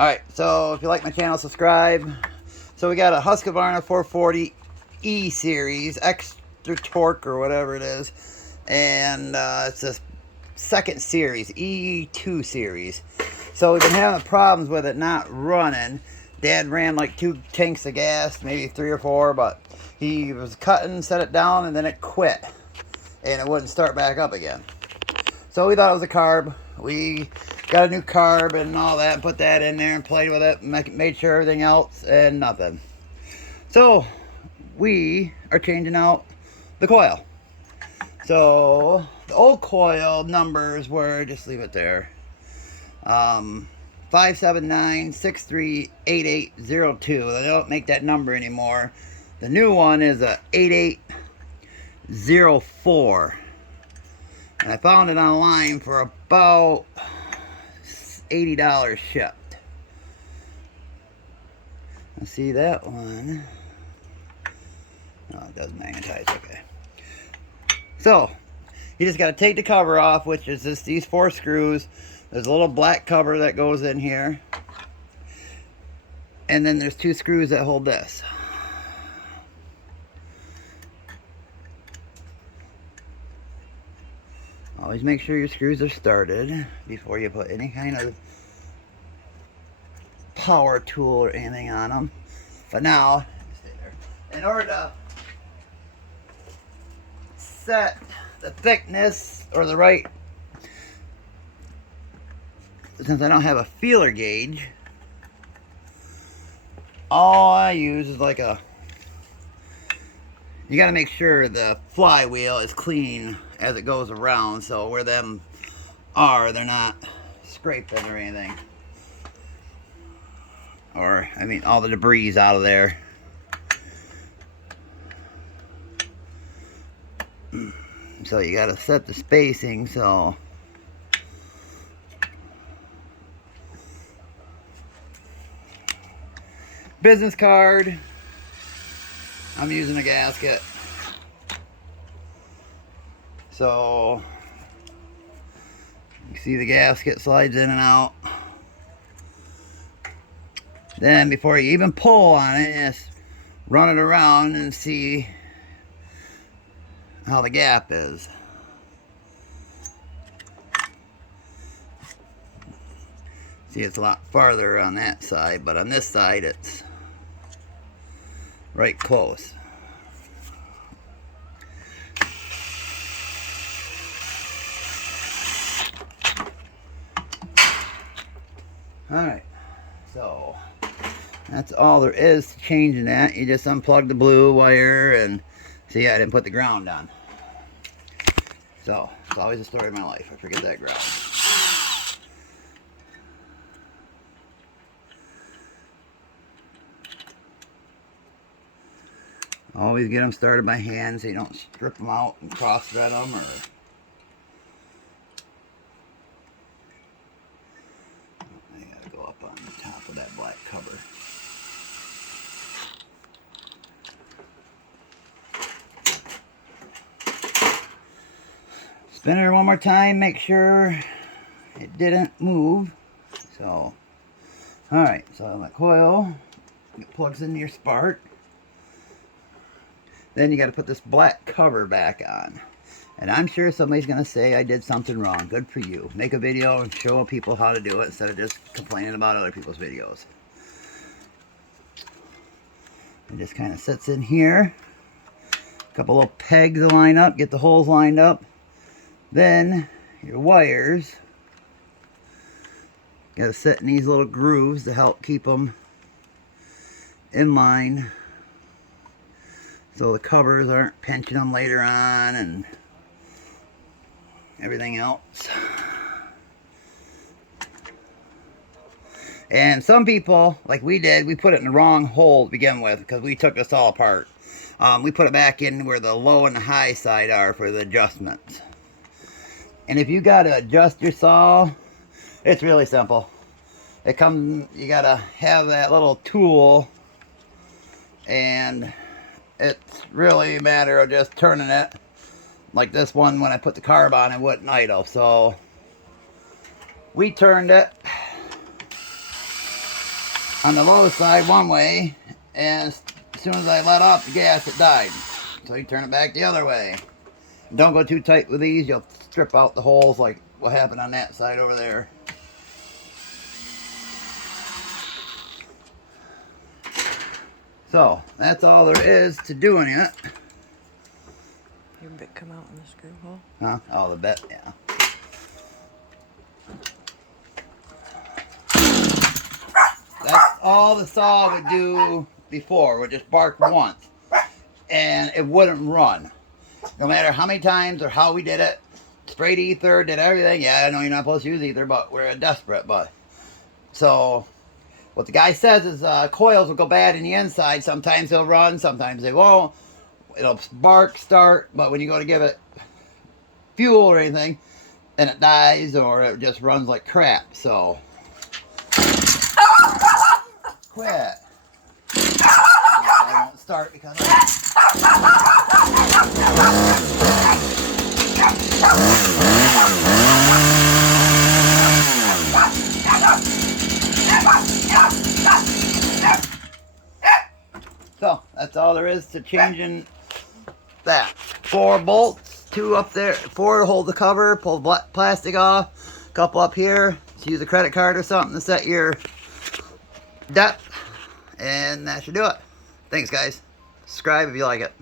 Alright, so if you like my channel, subscribe. So we got a Husqvarna 440 E series, extra torque or whatever it is. And it's a second series, E2 series. So we've been having problems with it not running. Dad ran like 2 tanks of gas, maybe 3 or 4, but he was cutting, set it down, and then it quit. And it wouldn't start back up again. So we thought it was a carb. We got a new carb and all that, and put that in there and played with it, made sure everything else, and nothing. So we are changing out the coil. So the old coil numbers were, just leave it there, 579638802. They don't make that number anymore. The new one is a 8804. And I found it online for about $80 shipped. I see that one. Oh, it does magnetize, okay. So, you just got to take the cover off, which is just these 4 screws. There's a little black cover that goes in here. And then there's 2 screws that hold this. Always make sure your screws are started before you put any kind of power tool or anything on them. But now, stay there. In order to set the thickness or the right, since I don't have a feeler gauge, all I use is like a, you got to make sure the flywheel is clean as it goes around, so where them are, they're not scraping or anything. Or, I mean, all the debris out of there. So you got to set the spacing, so business card. I'm using a gasket. So you see the gasket slides in and out. Then before you even pull on it, just run it around and see how the gap is. See, it's a lot farther on that side, but on this side it's right close. Alright, so that's all there is to changing that. You just unplug the blue wire, and see, I didn't put the ground on. So, it's always a story of my life. I forget that ground. Always get them started by hand so you don't strip them out and cross thread them, or they gotta go up on the top of that black cover. Spin her one more time, make sure it didn't move. So, alright, so that coil, it plugs into your spark. Then you got to put this black cover back on. And I'm sure somebody's going to say I did something wrong. Good for you. Make a video and show people how to do it instead of just complaining about other people's videos. It just kind of sits in here. A couple little pegs to line up. Get the holes lined up. Then your wires got to sit in these little grooves to help keep them in line, so the covers aren't pinching them later on and everything else. And some people, like we did, we put it in the wrong hole to begin with because we took this all apart. We put it back in where the low and the high side are for the adjustments. And if you got to adjust your saw, it's really simple. It comes, you got to have that little tool, and it's really a matter of just turning it. Like this one, when I put the carb on, it wouldn't idle. So we turned it on the low side one way, and as soon as I let off the gas, it died. So you turn it back the other way. Don't go too tight with these, you'll strip out the holes like what happened on that side over there. So that's all there is to doing it. Your bit come out in the screw hole? Huh? Oh, the bit, yeah. That's all the saw would do before, would just bark once. And it wouldn't run. No matter how many times or how we did it. Sprayed ether, did everything. Yeah, I know you're not supposed to use ether, but we're desperate. But so what the guy says is coils will go bad in the inside. Sometimes they'll run, sometimes they won't. It'll bark, start, but when you go to give it fuel or anything, and it dies or it just runs like crap. So quit. I won't start because so that's all there is to changing that. 4 bolts, 2 up there, 4 to hold the cover, pull the plastic off, a couple up here. Just use a credit card or something to set your depth, and that should do it. Thanks guys. Subscribe if you like it.